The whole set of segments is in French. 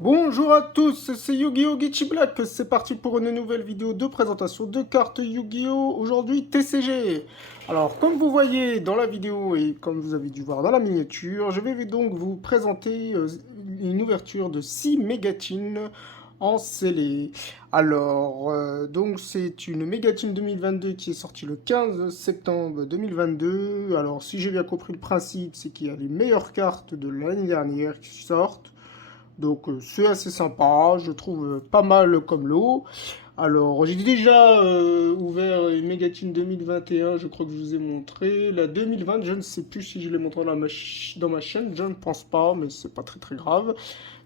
Bonjour à tous, c'est Yu-Gi-Oh! Geechi Black, c'est parti pour une nouvelle vidéo de présentation de cartes Yu-Gi-Oh! Aujourd'hui TCG. Alors comme vous voyez dans la vidéo et comme vous avez dû voir dans la miniature, je vais donc vous présenter une ouverture de 6 Mégatines en scellé. Alors donc c'est une Mégatine 2022 qui est sortie le 15 septembre 2022. Alors si j'ai bien compris le principe, c'est qu'il y a les meilleures cartes de l'année dernière qui sortent. Donc c'est assez sympa, je trouve pas mal comme lot. Alors j'ai déjà ouvert une Mégatine 2021, je crois que je vous ai montré. La 2020, je ne sais plus si je l'ai montré dans ma chaîne, je ne pense pas, mais c'est pas très grave.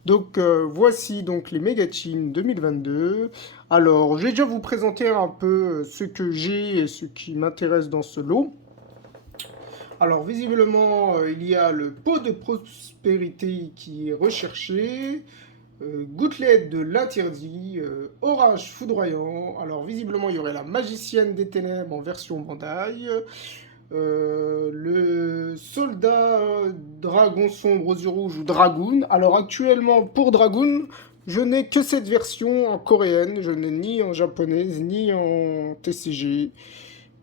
Donc voici donc les Mégatines 2022. Alors je vais déjà vous présenter un peu ce que j'ai et ce qui m'intéresse dans ce lot. Alors visiblement, il y a le pot de prospérité qui est recherché. Gouttelette de l'interdit, orage foudroyant. Alors visiblement il y aurait la magicienne des ténèbres en version Bandai. Le soldat dragon sombre aux yeux rouges ou Dragoon. Alors actuellement pour Dragoon, je n'ai que cette version en coréenne. Je n'ai ni en japonaise ni en TCG.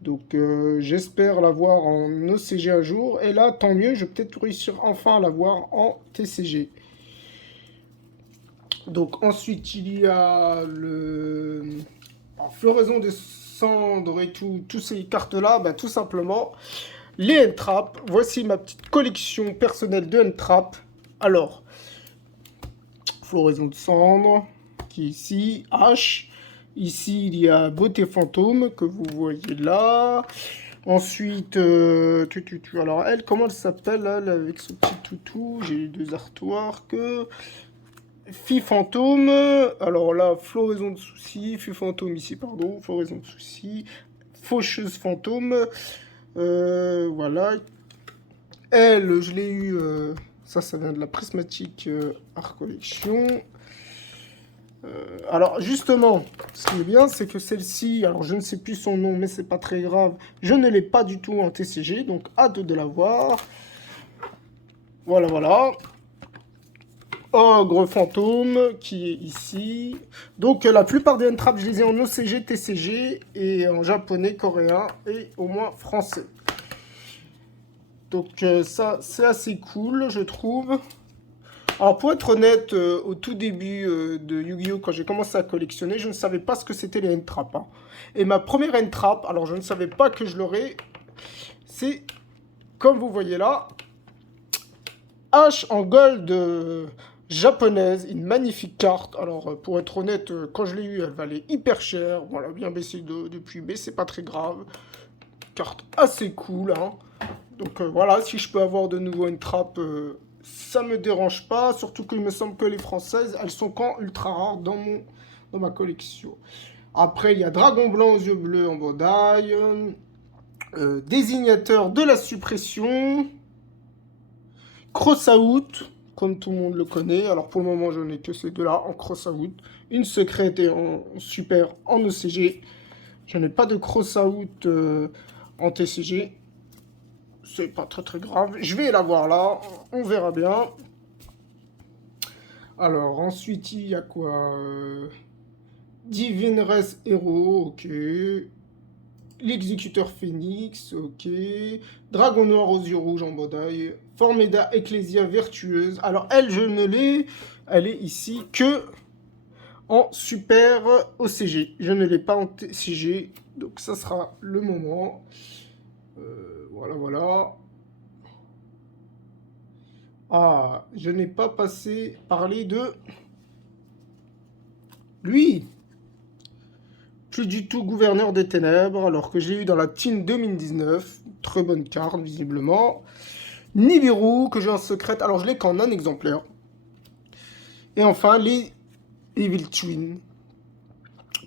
Donc j'espère l'avoir en OCG un jour. Et là tant mieux, je vais peut-être réussir enfin à l'avoir en TCG. Donc ensuite, il y a le floraison des cendres et tous ces cartes-là, bah, tout simplement, les N-Trap. Voici ma petite collection personnelle de N-Trap. Alors, floraison de cendres, qui est ici, H. Ici, il y a Beauté Fantôme, que vous voyez là. Ensuite, alors elle, comment elle s'appelle, elle, avec ce petit toutou? J'ai les deux artworks. Fille fantôme, alors là, floraison de soucis, fille fantôme ici, pardon, floraison de soucis, faucheuse fantôme, voilà. Elle, je l'ai eu, ça vient de la prismatique Art Collection. Alors justement, ce qui est bien, c'est que celle-ci, alors je ne sais plus son nom, mais c'est pas très grave, je ne l'ai pas du tout en TCG, donc hâte de la voir. Voilà, voilà. Ogre fantôme qui est ici. Donc la plupart des N-Trap, je les ai en OCG, TCG et en japonais, coréen et au moins français. Donc ça c'est assez cool je trouve. Alors pour être honnête, au tout début de Yu-Gi-Oh! Quand j'ai commencé à collectionner, je ne savais pas ce que c'était les N-Trap. Hein. Et ma première N-Trap, alors je ne savais pas que je l'aurais, c'est comme vous voyez là, H en gold japonaise, une magnifique carte. Alors, pour être honnête, quand je l'ai eue, elle valait hyper cher. Voilà, bien baissé depuis, mais c'est pas très grave. Carte assez cool, hein. Donc voilà, si je peux avoir de nouveau une trappe, ça me dérange pas. Surtout qu'il me semble que les françaises, elles sont quand ultra rares dans ma collection. Après, il y a Dragon Blanc aux yeux bleus en Bandai. Désignateur de la suppression. Crossout, comme tout le monde le connaît. Alors pour le moment, je n'ai que ces deux-là en Crossout. Une secrète et en super en OCG. Je n'ai pas de Crossout en TCG. C'est pas très grave. Je vais la voir là. On verra bien. Alors ensuite, il y a quoi Divine Res Hero, ok. L'exécuteur Phénix, ok. Dragon Noir aux yeux rouges en Bodai. Formeda Ecclesia Vertueuse. Alors elle, je ne l'ai. Elle est ici que en super OCG. Je ne l'ai pas en TCG. Donc ça sera le moment. Voilà, voilà. Ah, je n'ai pas parlé de lui. Plus du tout gouverneur des ténèbres, alors que j'ai eu dans la team 2019. Très bonne carte, visiblement. Nibiru, que j'ai en secrète. Alors, je l'ai qu'en un exemplaire. Et enfin, les Evil Twin,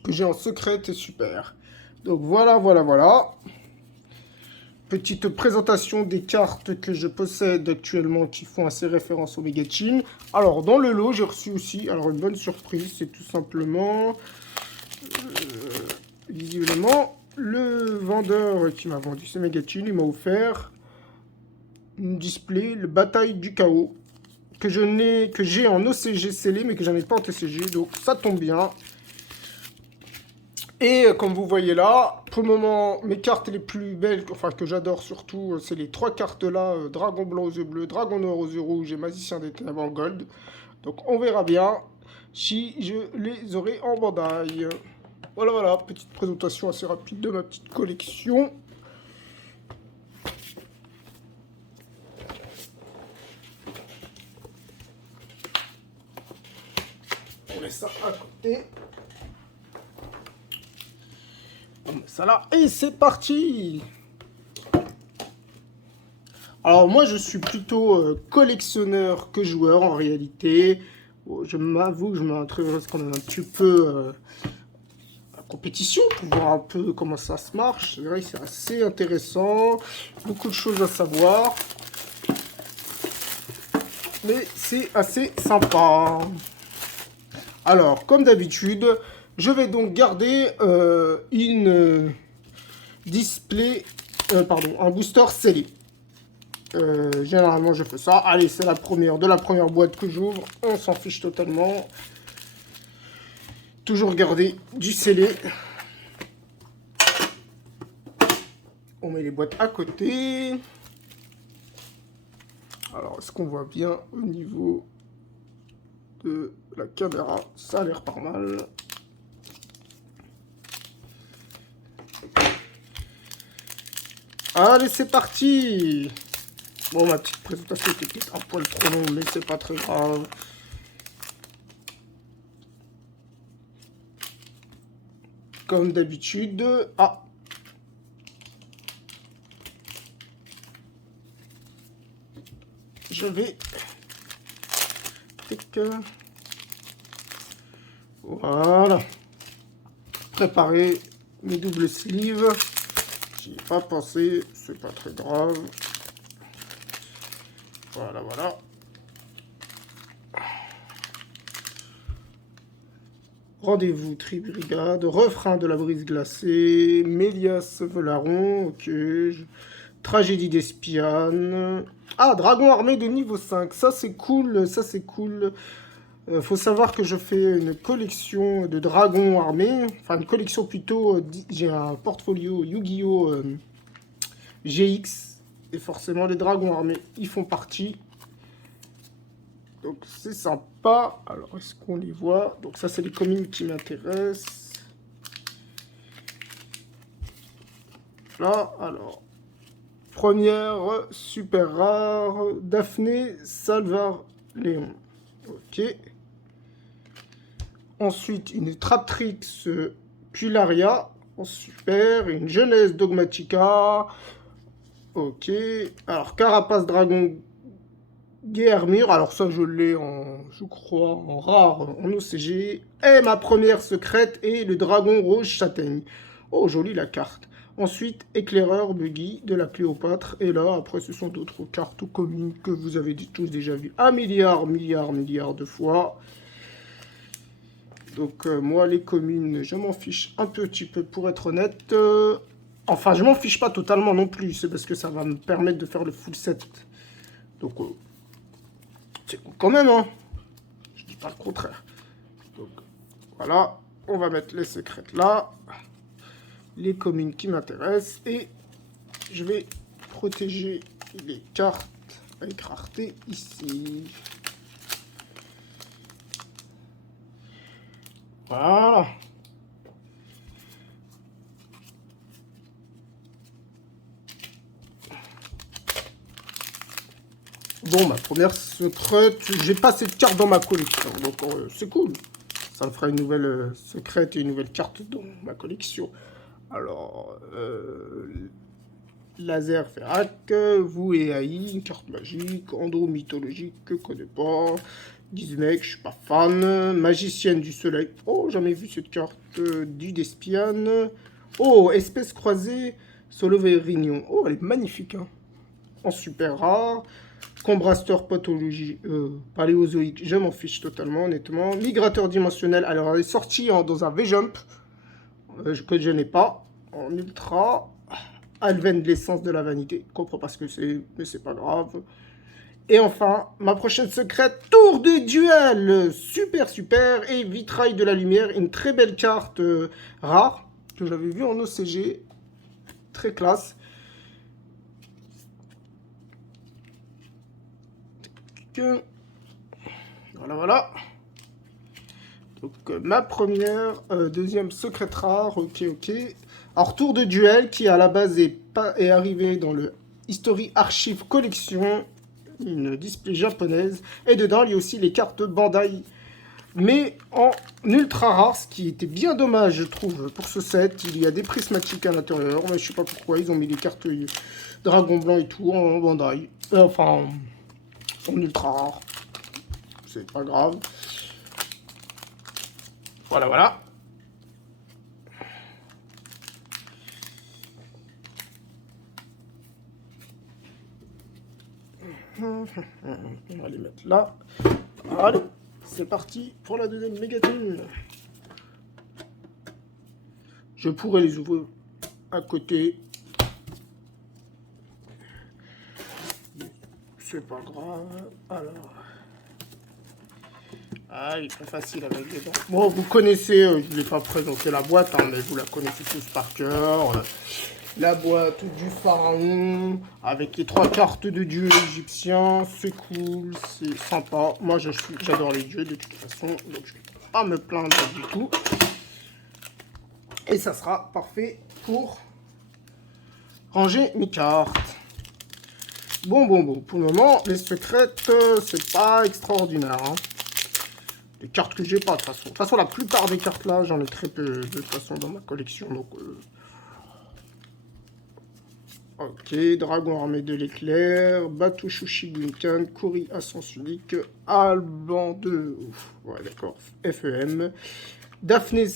que j'ai en secrète et super. Donc, voilà, voilà, voilà. Petite présentation des cartes que je possède actuellement qui font assez référence au Megatine. Alors, dans le lot, j'ai reçu aussi, alors une bonne surprise, c'est tout simplement... visiblement, le vendeur qui m'a vendu ce Megatine, il m'a offert une display, le Bataille du Chaos, que j'ai en OCG scellé, mais que je n'en ai pas en TCG. Donc ça tombe bien. Et comme vous voyez là, pour le moment, mes cartes les plus belles, enfin que j'adore surtout, c'est les 3 cartes là, Dragon blanc aux yeux bleus, Dragon noir aux yeux rouges et Magicien des ténèbres en gold. Donc on verra bien si je les aurai en bandaille. Voilà, voilà, petite présentation assez rapide de ma petite collection. On met ça à côté. On met ça là et c'est parti. Alors moi je suis plutôt collectionneur que joueur en réalité. Bon, je m'avoue que je m'intéresse quand même un petit peu à la compétition pour voir un peu comment ça se marche. C'est vrai que c'est assez intéressant, beaucoup de choses à savoir. Mais c'est assez sympa. Alors comme d'habitude, je vais donc garder un booster scellé. Généralement je fais ça. Allez, c'est la première boîte que j'ouvre. On s'en fiche totalement. Toujours garder du scellé. On met les boîtes à côté. Alors, est-ce qu'on voit bien au niveau de la caméra? Ça a l'air pas mal. Allez, c'est parti! Bon, ma petite présentation était peut-être un poil trop longue, mais c'est pas très grave. Comme d'habitude. Ah! Je vais... Voilà. Préparer mes doubles sleeves. J'y ai pas pensé, c'est pas très grave. Voilà, voilà. Rendez-vous, Tribrigade, refrain de la brise glacée, Mélias Velaron, ok. Tragédie d'Espiane. Ah, dragon armé de niveau 5, ça c'est cool, ça c'est cool. Faut savoir que je fais une collection de dragons armés, enfin une collection plutôt, j'ai un portfolio Yu-Gi-Oh! GX, et forcément les dragons armés, ils font partie. Donc c'est sympa. Alors est-ce qu'on les voit? Donc ça c'est les communes qui m'intéressent. Là, alors. Première super rare, Daphné Salvar Léon. Ok. Ensuite une Traptrix Pilaria. En super. Une Jeunesse Dogmatica. Ok. Alors Carapace Dragon Guermure, alors ça je l'ai en, je crois, en rare, en OCG. Et ma première secrète est le dragon rouge châtaigne. Oh, jolie la carte. Ensuite, éclaireur buggy de la Cléopâtre. Et là, après, ce sont d'autres cartes communes que vous avez tous déjà vues un milliard de fois. Donc, moi, les communes, je m'en fiche un petit peu pour être honnête. Enfin, je m'en fiche pas totalement non plus. C'est parce que ça va me permettre de faire le full set. Donc, c'est quand même, hein. Je dis pas le contraire. Donc, voilà. On va mettre les secrètes là. Les communes qui m'intéressent. Et je vais protéger les cartes avec rareté ici. Voilà. Bon, ma première secrète, j'ai pas cette carte dans ma collection, donc c'est cool. Ça me fera une nouvelle secrète et une nouvelle carte dans ma collection. Alors, Laser Ferrac, Vous et AI, une carte magique, Andro mythologique, que je connais pas. Gizmek, je suis pas fan. Magicienne du soleil, oh, jamais vu cette carte. D'Espiane. Oh, espèce croisée, Soloverignon. Oh, elle est magnifique, hein. En super rare. Combraster pathologie paléozoïque, je m'en fiche totalement, honnêtement. Migrateur dimensionnel, alors elle est sortie dans un V-Jump, que je n'ai pas. En ultra. Alven, l'essence de la vanité, je comprends pas ce que c'est, mais c'est pas grave. Et enfin, ma prochaine secrète, tour de duel. Super, super. Et vitrail de la lumière, une très belle carte rare que j'avais vue en OCG. Très classe. Voilà, voilà. Donc, ma première, deuxième secrète rare. Ok, ok. Alors, tour de duel qui, à la base, est arrivé dans le History Archive Collection. Une display japonaise. Et dedans, il y a aussi les cartes Bandai, mais en ultra rare, ce qui était bien dommage, je trouve, pour ce set. Il y a des prismatiques à l'intérieur, mais je sais pas pourquoi, ils ont mis les cartes Dragon Blanc et tout en Bandai. Enfin, en ultra rare. C'est pas grave. Voilà, voilà. On va les mettre là. Allez, c'est parti pour la deuxième mégatune. Je pourrais les ouvrir à côté. C'est pas grave. Alors. Ah, il est très facile avec les dents. Bon, vous connaissez, je ne vais pas présenter la boîte, hein, mais vous la connaissez tous par cœur. La boîte du pharaon, avec les 3 cartes de dieu égyptien. C'est cool, c'est sympa. Moi, j'adore les dieux de toute façon, donc je ne vais pas me plaindre du tout. Et ça sera parfait pour ranger mes cartes. Bon. Pour le moment, les secrètes, c'est pas extraordinaire. Hein. Les cartes que j'ai pas, de toute façon. De toute façon, la plupart des cartes là, j'en ai très peu, de toute façon, dans ma collection. Donc, ok, Dragon armé de l'éclair, Batoshushi Gunkan, Kuri Ascens unique, Alban de... Ouais, d'accord, FEM, Daphné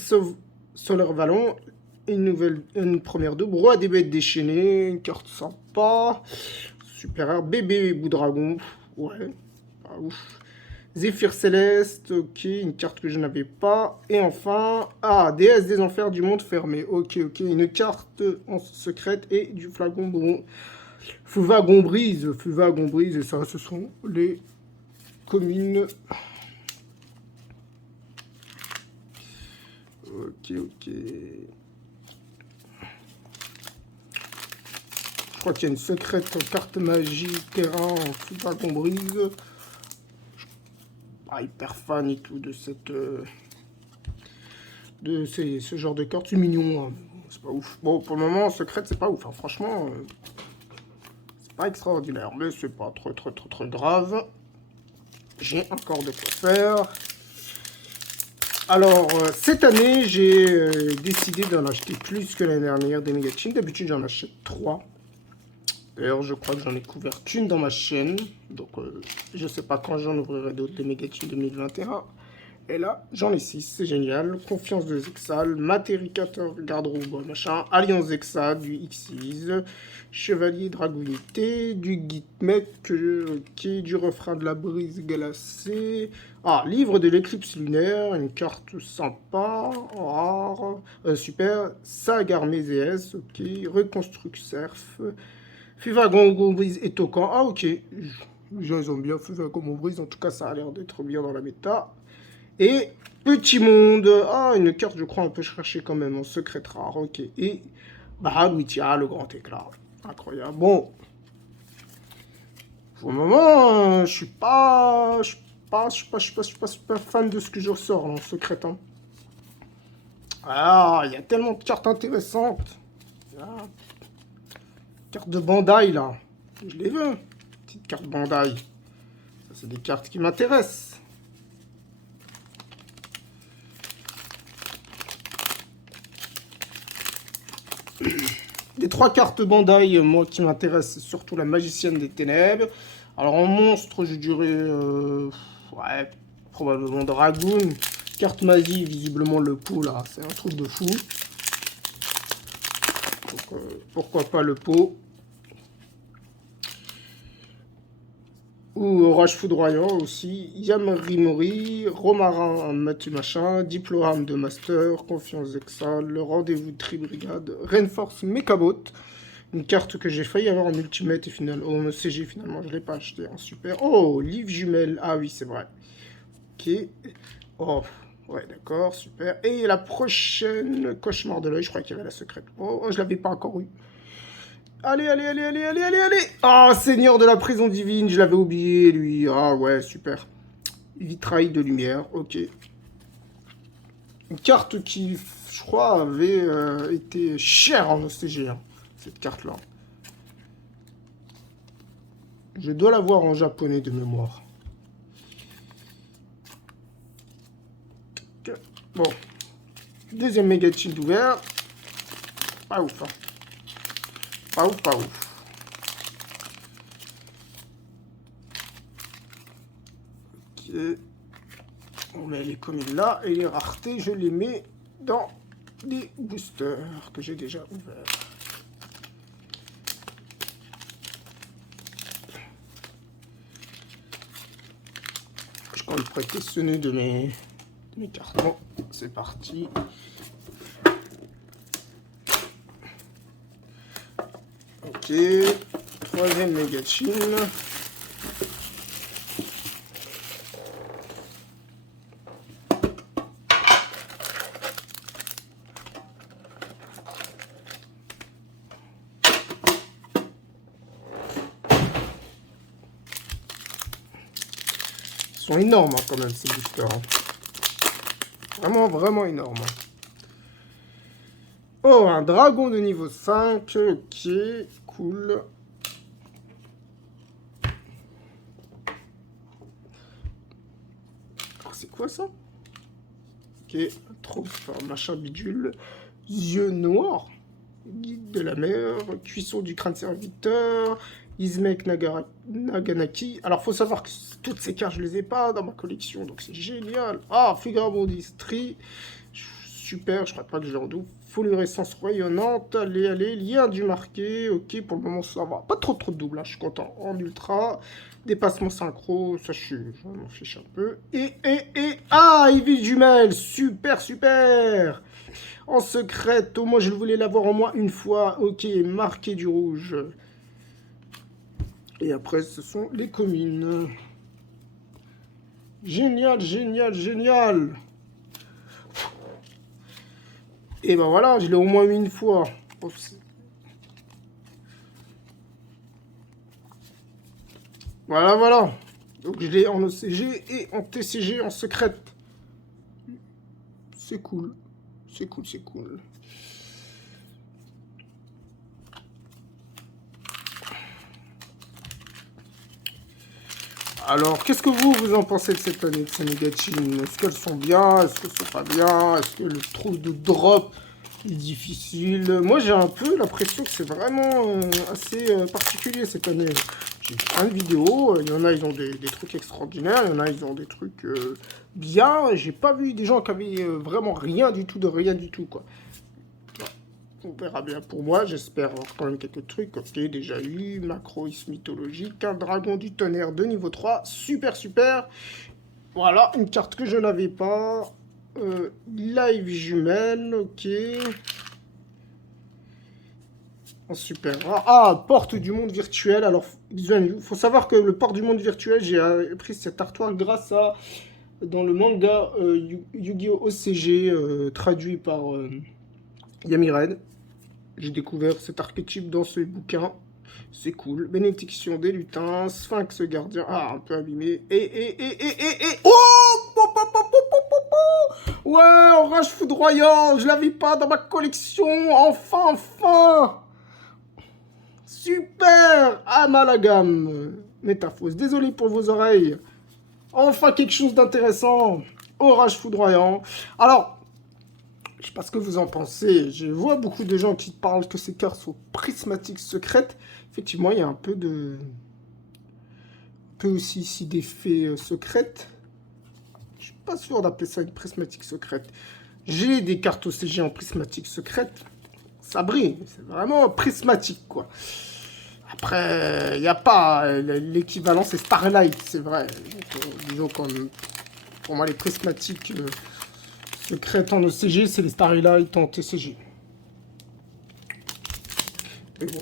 Solaire Vallon, une première double, Roi des bêtes déchaînées, une carte sympa, super rare, Bébé Boudragon, ouais, pas ouf. Zéphyr Céleste, ok, une carte que je n'avais pas. Et enfin, déesse des enfers du monde fermé. Ok, une carte en secrète et du flagon bon. Fuvagon brise, et ça, ce sont les communes. Ok. Je crois qu'il y a une secrète carte magie terrain en Fuvagon brise. Pas hyper fan et tout de cette ce genre de carte. C'est mignon, hein. C'est pas ouf. Bon, pour le moment, secrète, c'est pas ouf, hein. Franchement, c'est pas extraordinaire, mais c'est pas trop grave. J'ai encore de quoi faire. Alors, cette année, j'ai décidé d'en acheter plus que l'année dernière des Megatines. D'habitude, j'en achète 3. D'ailleurs, je crois que j'en ai couvert qu'une dans ma chaîne. Donc, je sais pas quand j'en ouvrirai d'autres des Megatines 2021. Et là, j'en ai 6. C'est génial. Confiance de Zexal, Matéricateur, garde-robe, machin. Alliance Zexa, du Xyz, Chevalier Dragonité, du Gitmec, du refrain de la brise glacée. Livre de l'éclipse lunaire, une carte sympa, rare, super. Sagar Mézéès, ok. Reconstruct Surf. Fuvagon brise et Tokan. Ok. Ils ont bien Fuvagon brise. En tout cas, ça a l'air d'être bien dans la méta. Et Petit Monde. Une carte, je crois, un peu cherchée quand même en secret rare. Ok. Et Bahamithia, le grand éclat. Incroyable. Bon. Pour le moment, je suis pas super fan de ce que je ressors en secret. Hein. Il y a tellement de cartes intéressantes. Carte de Bandai, là. Je les veux. Petite carte Bandai. Ça, c'est des cartes qui m'intéressent. Des 3 cartes Bandai, moi qui m'intéresse, c'est surtout la Magicienne des Ténèbres. Alors en monstre, je dirais, probablement Dragoon. Carte magie, visiblement le pot là, c'est un truc de fou. Donc pourquoi pas le pot. Ou Orage foudroyant aussi, Yamrimori, Romarin Mathieu Machin, Diploram de Master, Confiance Exal, le rendez-vous de Tribrigade, Reinforce Mechabot, Une carte que j'ai failli avoir en Ultimate et finalement, en CG, finalement, je ne l'ai pas acheté en super. Oh, livre jumelle. Ah oui, c'est vrai. Ok. Oh, ouais, d'accord, super. Et la prochaine, cauchemar de l'œil, je crois qu'il y avait la secrète. Oh, je l'avais pas encore eu. Allez, allez, allez, allez, allez, allez, allez. Oh, Seigneur de la prison divine, je l'avais oublié, lui. Ah ouais, super. Vitrail de lumière, ok. Une carte qui, je crois, avait été chère en OCG, hein, cette carte-là. Je dois l'avoir en japonais de mémoire. Bon. Deuxième méga shield ouvert. Pas ouf, hein. Pas ouf, pas ouf. Ok. On met les communes là et les raretés, je les mets dans des boosters que j'ai déjà ouverts. Je compte prêter ce nœud de mes cartes. Bon, c'est parti. Ok. Troisième méga chin. Ils sont énormes hein, quand même ces boosters. Hein. Vraiment, vraiment énormes. Oh, un dragon de niveau 5. Ok, cool. Alors, c'est quoi ça? Ok, trop fort, machin bidule. Yeux noirs. Guide de la mer. Cuisson du crâne serviteur. Ismek Naganaki. Alors, faut savoir que toutes ces cartes, je les ai pas dans ma collection, donc c'est génial. Ah, Figaro Distri. Super, je crois pas que je leur ouvre. Fluorescence rayonnante. Allez, allez. Lien du marqué. Ok, pour le moment, ça va. Pas trop de double, hein, je suis content. En ultra. Dépassement synchro. Ça, je m'en fiche un peu. Ah, Ivy jumelle. Super, super. En secrète. Au moins, je voulais l'avoir au moins une fois. Ok, marqué du rouge. Et après, ce sont les communes. Génial, génial, génial. Et ben voilà, je l'ai au moins eu une fois. Voilà, voilà. Donc je l'ai en OCG et en TCG en secrète. C'est cool. C'est cool, c'est cool. Alors, qu'est-ce que vous en pensez de cette année de ces négatines? Est-ce qu'elles sont bien? Est-ce qu'elles sont pas bien? Est-ce que le trou de drop est difficile? Moi, j'ai un peu l'impression que c'est vraiment assez particulier cette année. J'ai vu plein de vidéos. Il y en a, ils ont des trucs extraordinaires. Il y en a, ils ont des trucs bien. J'ai pas vu des gens qui avaient vraiment rien du tout de rien du tout, quoi. On verra bien pour moi, j'espère avoir quand même quelques trucs. Ok, déjà eu, macroïsme mythologique, un dragon du tonnerre de niveau 3, super super. Voilà, une carte que je n'avais pas. Live jumelle, ok. En super rare. Ah, porte du monde virtuel. Alors, il faut savoir que le porte du monde virtuel, j'ai pris cet artwork grâce à, dans le manga Yu-Gi-Oh! OCG, traduit par Yami Red. J'ai découvert cet archétype dans ce bouquin. C'est cool. Bénédiction des lutins, sphinx gardien. Ah, un peu abîmé. Oh! Ouais, orage foudroyant. Je l'avais pas dans ma collection. Enfin, enfin. Super. Amalgame. Métaphose. Désolé pour vos oreilles. Enfin, quelque chose d'intéressant. Orage foudroyant. Alors, je sais pas ce que vous en pensez. Je vois beaucoup de gens qui parlent que ces cartes sont prismatiques secrètes. Effectivement, il y a un peu de... aussi ici d'effets secrètes. Je suis pas sûr d'appeler ça une prismatique secrète. J'ai des cartes OCG en prismatique secrète. Ça brille. C'est vraiment prismatique, quoi. Après, il n'y a pas... l'équivalent, c'est Starlight, c'est vrai. Donc, disons comme... Pour moi, les prismatiques... secrètes en OCG, c'est les Starlight en TCG. Mais bon,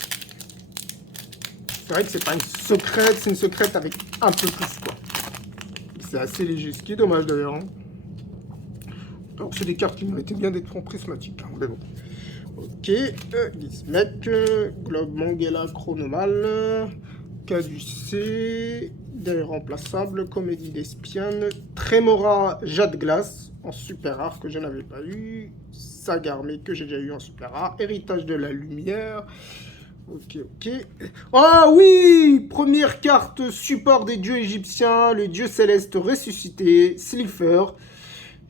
C'est vrai que c'est pas une secrète, c'est une secrète avec un peu plus, quoi. C'est assez léger, ce qui est dommage d'ailleurs. Hein. Donc c'est des cartes qui méritaient bien d'être en prismatique. Hein, mais bon. Ok, Gizmek, Globe Mangela Chronomal, Caducé, des remplaçables, Comédie d'Espiane, Trémora Jade Glace, en super rare que je n'avais pas eu, Sagarmé que j'ai déjà eu en super rare, Héritage de la Lumière. Ok, ok. Ah oui! Première carte support des dieux égyptiens, le dieu céleste ressuscité, Slifer.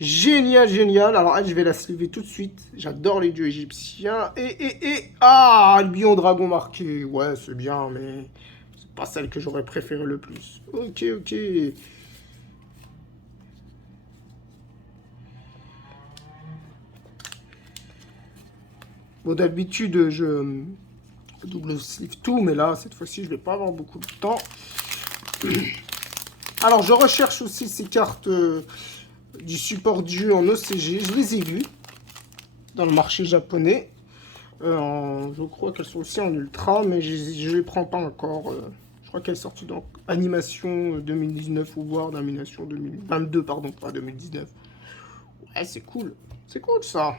Génial, génial. Alors, elle, je vais la sliver tout de suite. J'adore les dieux égyptiens. Ah, Albion Dragon marqué. Ouais, c'est bien, mais c'est pas celle que j'aurais préféré le plus. Ok, ok. Bon, d'habitude, je double sleeve tout, mais là, cette fois-ci, je vais pas avoir beaucoup de temps. Alors, je recherche aussi ces cartes du support dieu en OCG. Je les ai vues dans le marché japonais. Je crois qu'elles sont aussi en ultra, mais je ne les prends pas encore. Je crois qu'elles sont sorties dans Animation 2019 ou voire d'Animation 2022, pardon, pas 2019. Ouais, c'est cool. C'est cool ça.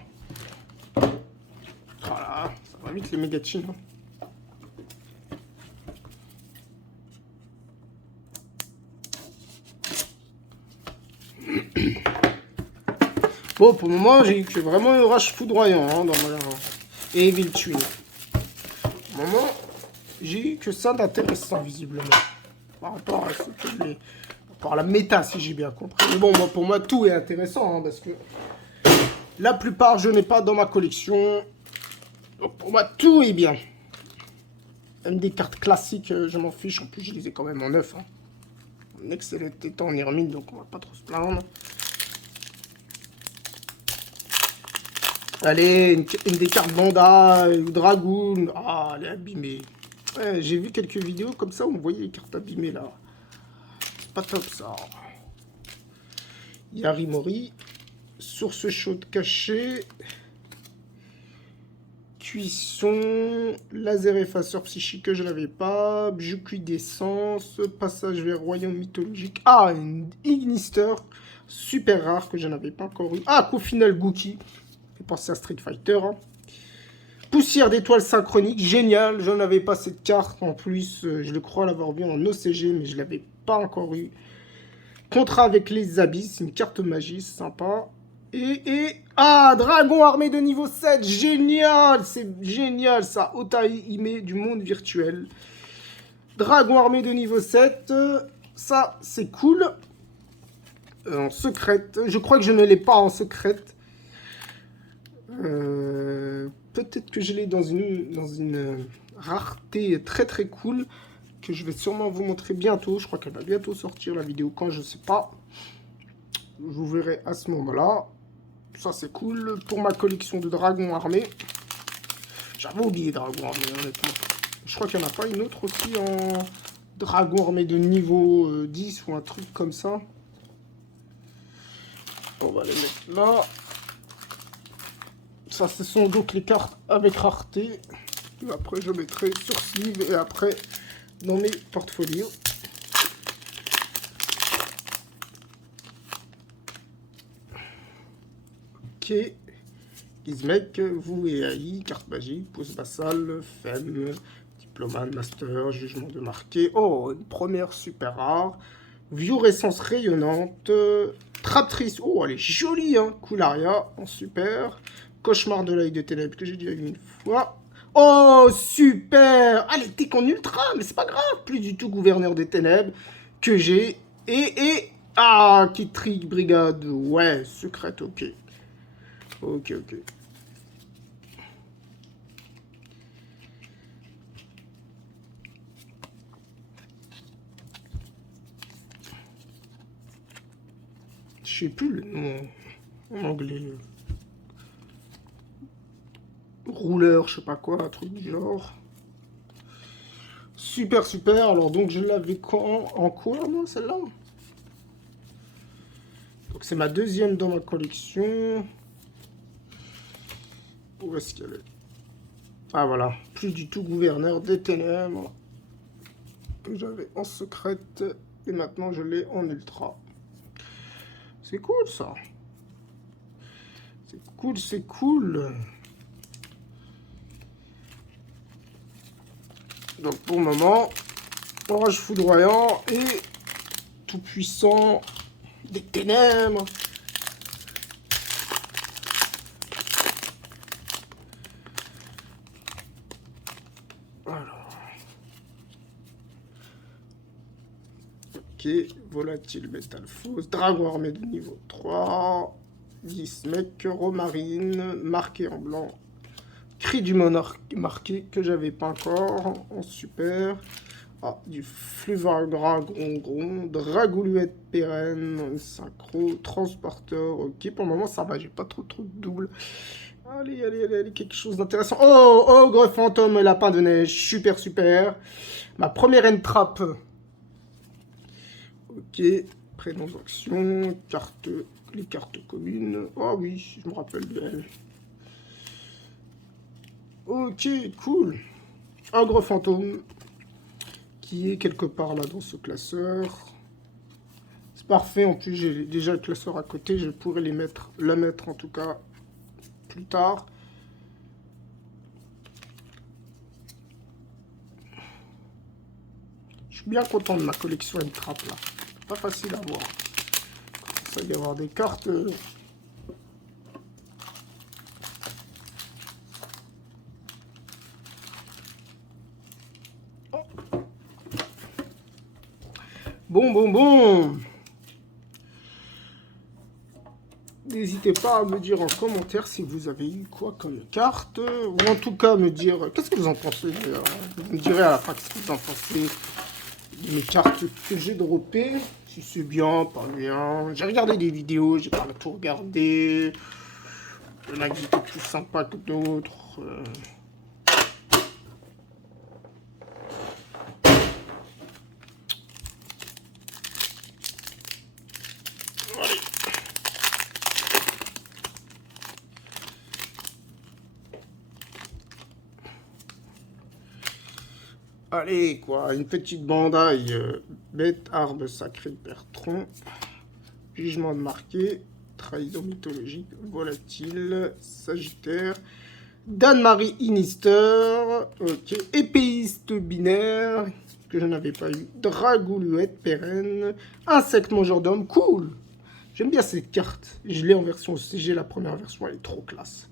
Voilà, ça va vite les Megachins. Hein. Bon, pour le moment, j'ai eu que vraiment un orage foudroyant hein, dans ma... Et Evil Twin. Pour le moment, j'ai eu que ça d'intéressant, visiblement. Par rapport à ce que par rapport à la méta, si j'ai bien compris. Mais bon, moi, pour moi, tout est intéressant, hein, parce que la plupart, je n'ai pas dans ma collection. Donc, pour moi, tout est bien. Même des cartes classiques, je m'en fiche. En plus, je les ai quand même en neuf. Hein. En excellent état en hermine, donc on va pas trop se plaindre. Allez, une des cartes Banda, Dragoon. Ah, elle est abîmée. Ouais, j'ai vu quelques vidéos comme ça où on voyait les cartes abîmées là. C'est pas top ça. Yarimori. Source chaude cachée. Cuisson. Laser effaceur psychique que je n'avais pas. Juku d'essence. Passage vers royaume mythologique. Ah, une Ignister. Super rare que je n'avais pas encore eu. Ah, Final Gookie. Fait penser à Street Fighter. Hein. Poussière d'étoiles synchronique, génial, je n'avais pas cette carte, en plus, je le crois l'avoir vu en OCG, mais je ne l'avais pas encore eu. Contrat avec les abysses, une carte magie, sympa. Ah, dragon armé de niveau 7, génial, c'est génial ça, Otai Hime du monde virtuel. Dragon armé de niveau 7, ça c'est cool. En secrète, je crois que je ne l'ai pas en secrète. Peut-être que je l'ai dans une rareté très très cool que je vais sûrement vous montrer bientôt. Je crois qu'elle va bientôt sortir la vidéo quand je sais pas. Je vous verrai à ce moment-là. Ça c'est cool pour ma collection de dragons armés. J'avais oublié dragons armés honnêtement. Je crois qu'il n'y en a pas une autre aussi en dragon armé de niveau 10 ou un truc comme ça. On va les mettre là. Ça, ce sont donc les cartes avec rareté. Et après, je mettrai sur sleeve et après dans mes portfolios. Ok. Gizmek, vous et AI, carte magique, pose bassale, femme, diplomate, master, jugement de marqué. Oh, une première super rare. Viewrescence rayonnante. Traptrice. Oh, elle est jolie, hein. Coularia en super. Cauchemar de l'œil de ténèbres que j'ai déjà eu une fois. Oh, super! Ah, elle était qu'en ultra, mais c'est pas grave. Plus du tout gouverneur des ténèbres que j'ai. Ah, Kittrick Brigade. Ouais, secrète, ok. Ok, ok. Je sais plus le nom en anglais. Rouleur, je sais pas quoi, un truc du genre. Super, super. Alors, donc, je l'avais en quoi, moi, celle-là? Donc, c'est ma deuxième dans ma collection. Où est-ce qu'elle est? Ah, voilà. Plus du tout gouverneur des ténèbres. que j'avais en secrète. Et maintenant, je l'ai en ultra. C'est cool, ça. C'est cool, c'est cool. Donc, pour le moment, orage foudroyant et tout puissant des ténèbres. Alors. Ok, volatile métal fausse, dragon armé de niveau 3, 10 mecs, romarine, marqué en blanc, cri du monarque marqué que j'avais pas encore, en super. Ah, du fluvagras gron, dragouluette pérenne, synchro, transporteur, ok, pour le moment ça va, j'ai pas trop de double. Allez, allez, allez, allez, quelque chose d'intéressant. Oh, ogre fantôme, lapin de neige, super, super. Ma première entrap. Ok, prénom d'action, carte, les cartes communes. Oh oui, je me rappelle de elle. Ok, cool. Ogre fantôme qui est quelque part là dans ce classeur. C'est parfait, en plus j'ai déjà le classeur à côté, je pourrais la mettre en tout cas plus tard. Je suis bien content de ma collection N-Trap là. Pas facile à voir. Ça y avoir des cartes. Bon. N'hésitez pas à me dire en commentaire si vous avez eu quoi comme carte. Ou en tout cas me dire qu'est-ce que vous en pensez d'ailleurs. Vous me direz à la fin qu'est-ce que vous en pensez de mes cartes que j'ai droppées. Si c'est bien, pas bien. J'ai regardé des vidéos, j'ai pas tout regardé. Il y en a qui étaient plus sympas que d'autres. Allez, quoi, une petite bandaille. Bête, arbre sacré, pertron. Jugement de marqué. Trahison mythologique. Volatile. Sagittaire. Dan-Marie Inister. Ok. Épéiste binaire. Que je n'avais pas eu. Dragouluette pérenne. Insecte mangeur d'homme. Cool. J'aime bien cette carte. Je l'ai en version CG. La première version, elle est trop classe.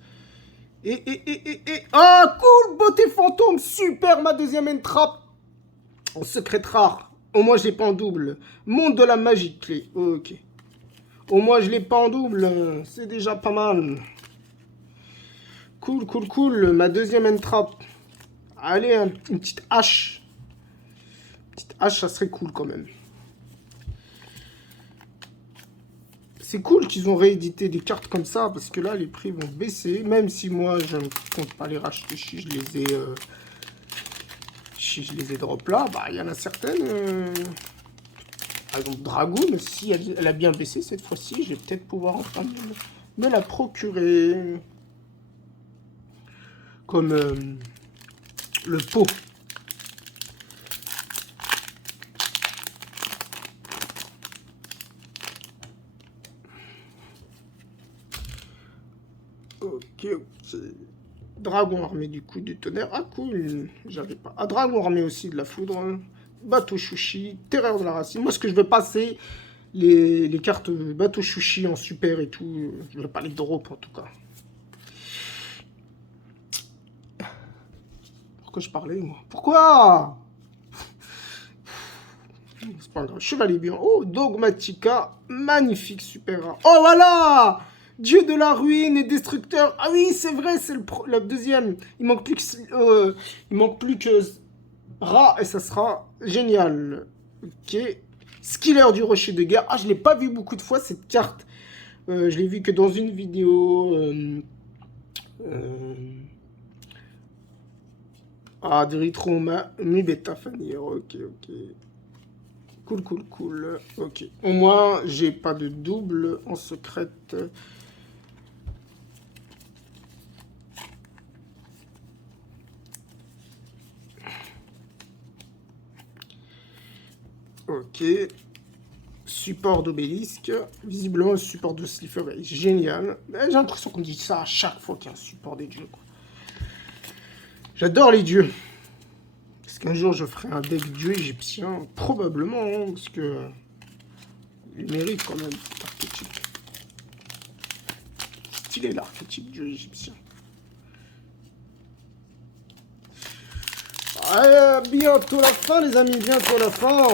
Ah, cool, beauté fantôme, super, ma deuxième entrap. En secret rare. Au moins, je l'ai pas en double. Monde de la magie clé. Ok. Au moins, je l'ai pas en double. C'est déjà pas mal. Cool. Ma deuxième entrap. Allez, une petite hache. Une petite hache, ça serait cool quand même. C'est cool qu'ils ont réédité des cartes comme ça, parce que là, les prix vont baisser. Même si moi, je ne compte pas les racheter si je les ai... si je les ai drop là, bah il y en a certaines. Par exemple, Dragoon, si elle a bien baissé cette fois-ci, je vais peut-être pouvoir enfin me la procurer. Comme le pot. Ok. Dragon armé du coup du tonnerre. Ah cool, j'avais pas. Ah, dragon armé aussi de la foudre. Bateau Chouchi, terreur de la racine. Moi ce que je veux pas c'est les cartes bateau Chouchi en super et tout. Je veux pas les drop en tout cas. Pourquoi je parlais moi? Pourquoi? C'est pas grave. Chevalier bien. Oh, Dogmatica. Magnifique, super rare. Oh, voilà! Dieu de la ruine et destructeur. Ah oui, c'est vrai, c'est le deuxième. Il manque plus que Ra et ça sera génial. Ok. Skiller du rocher de guerre. Ah, je l'ai pas vu beaucoup de fois cette carte. Je l'ai vu que dans une vidéo. Dritroma mi beta fanir. Ok. Cool. Ok. Au moins, j'ai pas de double en secrète. Ok. Support d'obélisque. Visiblement, le support de Slifer est génial. J'ai l'impression qu'on dit ça à chaque fois qu'il y a un support des dieux, quoi. J'adore les dieux. Est-ce qu'un jour je ferai un deck dieu égyptien? Probablement, hein, parce que il mérite quand même l'archétype. Stylé l'archétype dieu égyptien. Bientôt la fin, les amis, bientôt la fin.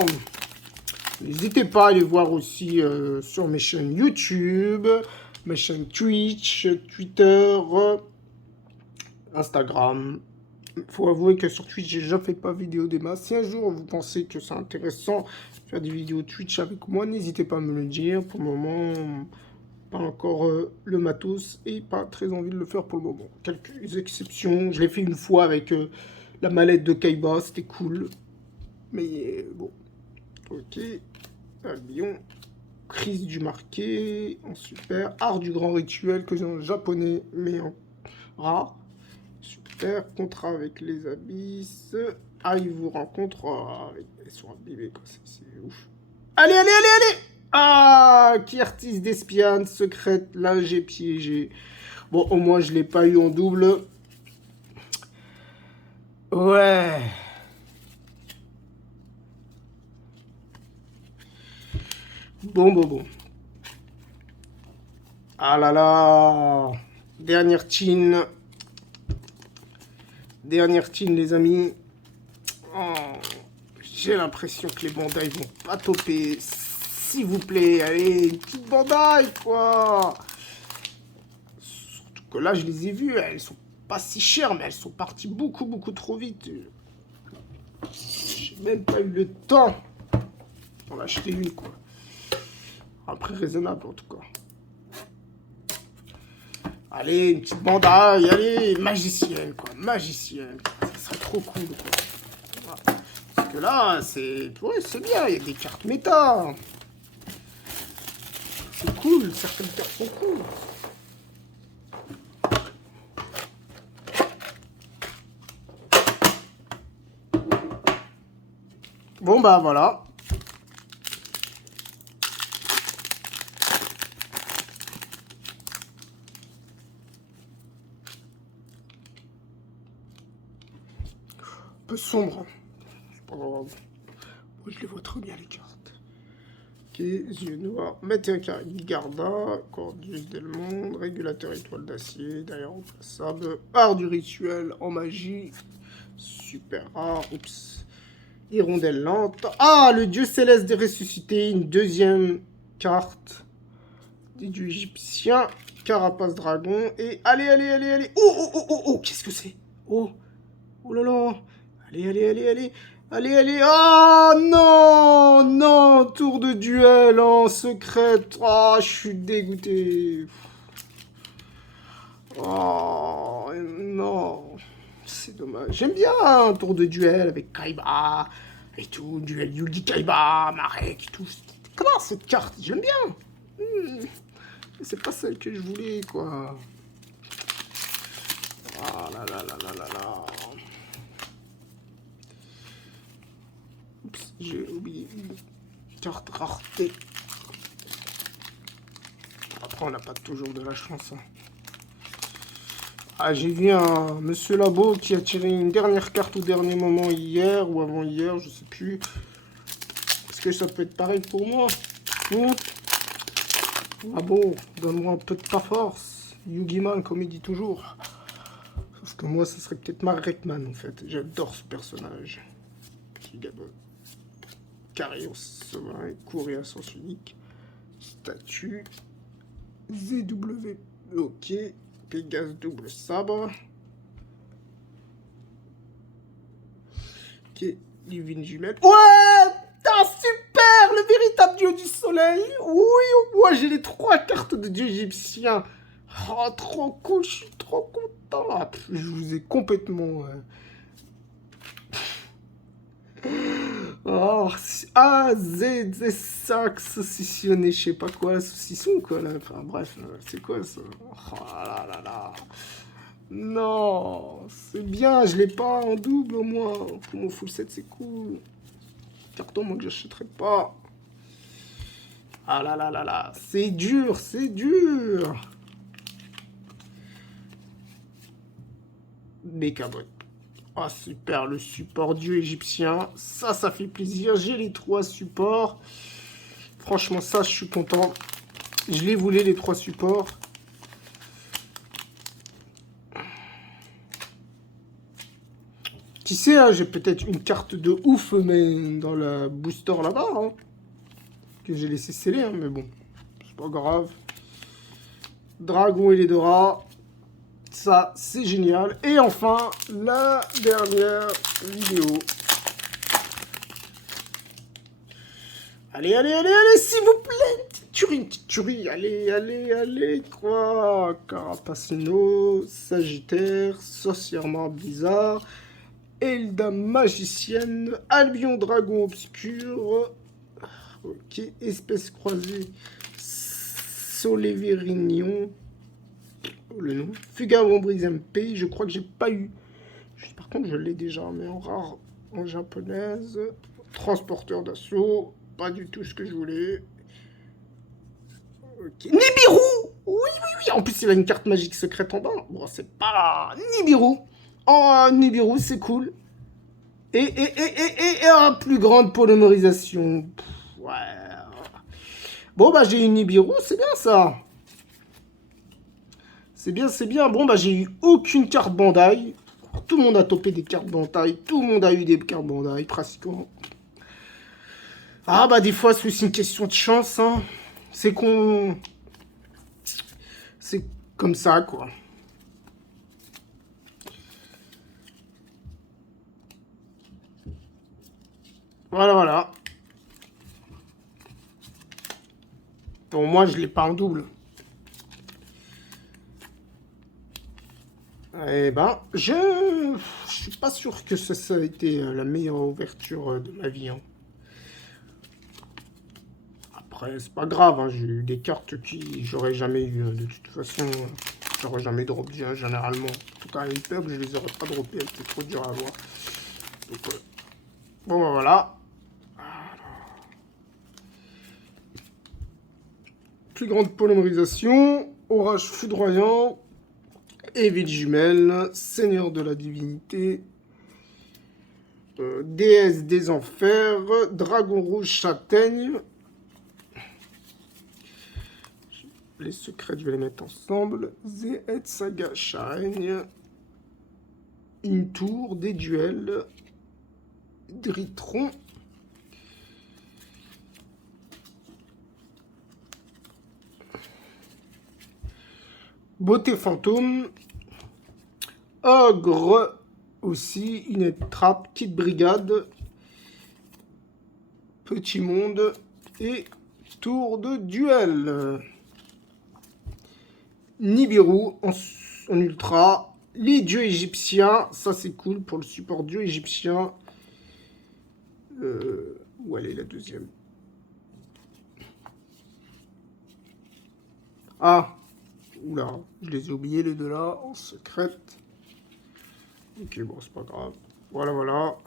N'hésitez pas à aller voir aussi sur mes chaînes YouTube, mes chaînes Twitch, Twitter, Instagram. Faut avouer que sur Twitch, j'ai déjà fait pas vidéo des masses. Si un jour vous pensez que c'est intéressant de faire des vidéos Twitch avec moi, n'hésitez pas à me le dire. Pour le moment, pas encore le matos et pas très envie de le faire pour le moment. Quelques exceptions. Je l'ai fait une fois avec la mallette de Kaiba, c'était cool. Mais bon. Ok. Albion. Crise du marqué. En super. Art du grand rituel que j'ai en japonais, mais en rare. Super. Contrat avec les abysses. Ah, ils vous rencontrent. Oh, ils sont abîmés, quoi. C'est ouf. Allez, allez, allez, allez! Ah, qui artiste d'espiane secrète. Là, j'ai piégé. Bon, au moins, je l'ai pas eu en double. Ouais. Bon. Ah là là. Dernière chin. Dernière chin, les amis. Oh, j'ai l'impression que les bandailles vont pas toper. S'il vous plaît, allez, une petite bandaille, quoi. Surtout que là, je les ai vues. Elles sont pas si chères, mais elles sont parties beaucoup trop vite. J'ai même pas eu le temps d'en acheter une, quoi. Un prix raisonnable, en tout cas. Allez, une petite bandaille, allez, magicienne, quoi, magicienne. Ça serait trop cool, quoi. Voilà. Parce que là, c'est bien, il y a des cartes méta. C'est cool, certaines cartes sont cool. Bon, bah, voilà. Un peu sombre. C'est pas grave. Moi, je les vois très bien, les cartes. Ok, yeux noirs. Meteor Garda, Cordius Delmonde, Régulateur étoile d'acier, derrière remplaçable, Art du rituel en magie, super rare, oups. Hirondelle lente. Ah, le dieu céleste des ressuscités, une deuxième carte des dieux égyptiens, Carapace dragon, et allez. Oh, qu'est-ce que c'est? Oh là là. Allez. Oh non, tour de duel en secret. Oh, je suis dégoûté. Oh non, c'est dommage. J'aime bien un tour de duel avec Kaiba et tout, duel Yulgi Kaiba, Marek et tout. C'est classe cette carte, j'aime bien. C'est pas celle que je voulais, quoi. Ah là. Oups, j'ai oublié une carte rareté. Après, on n'a pas toujours de la chance. Hein. Ah, j'ai vu un monsieur Labo qui a tiré une dernière carte au dernier moment hier ou avant-hier, je sais plus. Est-ce que ça peut être pareil pour moi? Ah bon, donne-moi un peu de ta force. Yugiman, comme il dit toujours. Sauf que moi, ça serait peut-être Marrekman, en fait. J'adore ce personnage. Kigabo. Carré au sauvin, courrier à sens unique. Statue. ZW. Ok. Pégase double sabre. Ok. Divine jumelle. Ouais! Putain, super! Le véritable dieu du soleil. Oui, moi j'ai les 3 cartes de dieu égyptien. Oh, trop cool, je suis trop content. Ah, je vous ai complètement... Oh, Z, sac, saucissonné, je sais pas quoi, saucisson, quoi, là. Enfin, bref, c'est quoi, ça? Oh là. Non, c'est bien, je l'ai pas en double, au moins. Pour mon full set, c'est cool. carton, moi, que j'achèterai pas. Ah là là là là, c'est dur, c'est dur. Bécabote. Ah super, le support dieu égyptien. Ça fait plaisir. J'ai les 3 supports. Franchement, ça, je suis content. Je les voulais, les 3 supports. Qui sait, hein, j'ai peut-être une carte de ouf, mais dans la booster là-bas, hein, que j'ai laissé sceller, hein, mais bon, c'est pas grave. Dragon et les Dora, ça, c'est génial. Et enfin, la dernière vidéo. Allez, allez, allez, allez, s'il vous plaît, une petite tuerie, allez, allez, allez, quoi. Carapacino, Sagittaire, Sorcièrement Bizarre, Elda Magicienne, Albion Dragon Obscur, ok, Espèce Croisée, Solévérignon, le nom, Fugavon Brise MP, je crois que j'ai pas eu, par contre je l'ai déjà, mais en rare, en japonaise, Transporteur d'assaut, pas du tout ce que je voulais, ok, Nibiru, oui, oui, oui, en plus il a une carte magique secrète en bas, bon c'est pas Nibiru. Oh, Nibiru, c'est cool. Et plus grande polymérisation. Pff, ouais. Bon, bah, j'ai une Nibiru, c'est bien ça. C'est bien, c'est bien. Bon, bah, j'ai eu aucune carte Bandai. Tout le monde a topé des cartes Bandai. Tout le monde a eu des cartes Bandai, pratiquement. Ah, bah, des fois, c'est aussi une question de chance, hein. C'est qu'on... C'est comme ça, quoi. Voilà, voilà. Bon, moi, je l'ai pas en double. Eh ben, je suis pas sûr que ça a été la meilleure ouverture de ma vie, hein. Après, c'est pas grave, hein, j'ai eu des cartes qui j'aurais jamais eu. De toute façon, j'aurais jamais droppé, hein, généralement. En tout cas, à l'époque, je les aurais pas droppés, c'était trop dur à avoir. Donc, bon, ben voilà. Plus grande polymérisation, orage foudroyant, Évite jumelle, Seigneur de la divinité, déesse des enfers, dragon rouge châtaigne. Les secrets, je vais les mettre ensemble. Zéet Saga Charaigne. Une tour, des duels. Dritron. Beauté fantôme. Ogre aussi. Une trappe. Petite brigade. Petit monde. Et tour de duel. Nibiru en ultra. Les dieux égyptiens. Ça, c'est cool pour le support dieu égyptien. Où elle est la deuxième? Ah, oula, je les ai oubliés les deux là, en secrète. Ok, bon, c'est pas grave. Voilà, voilà.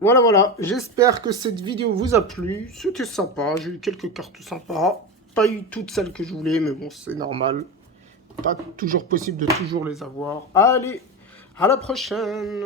Voilà, voilà. J'espère que cette vidéo vous a plu. C'était sympa. J'ai eu quelques cartes sympas. Pas eu toutes celles que je voulais, mais bon, c'est normal. Pas toujours possible de toujours les avoir. Allez, à la prochaine.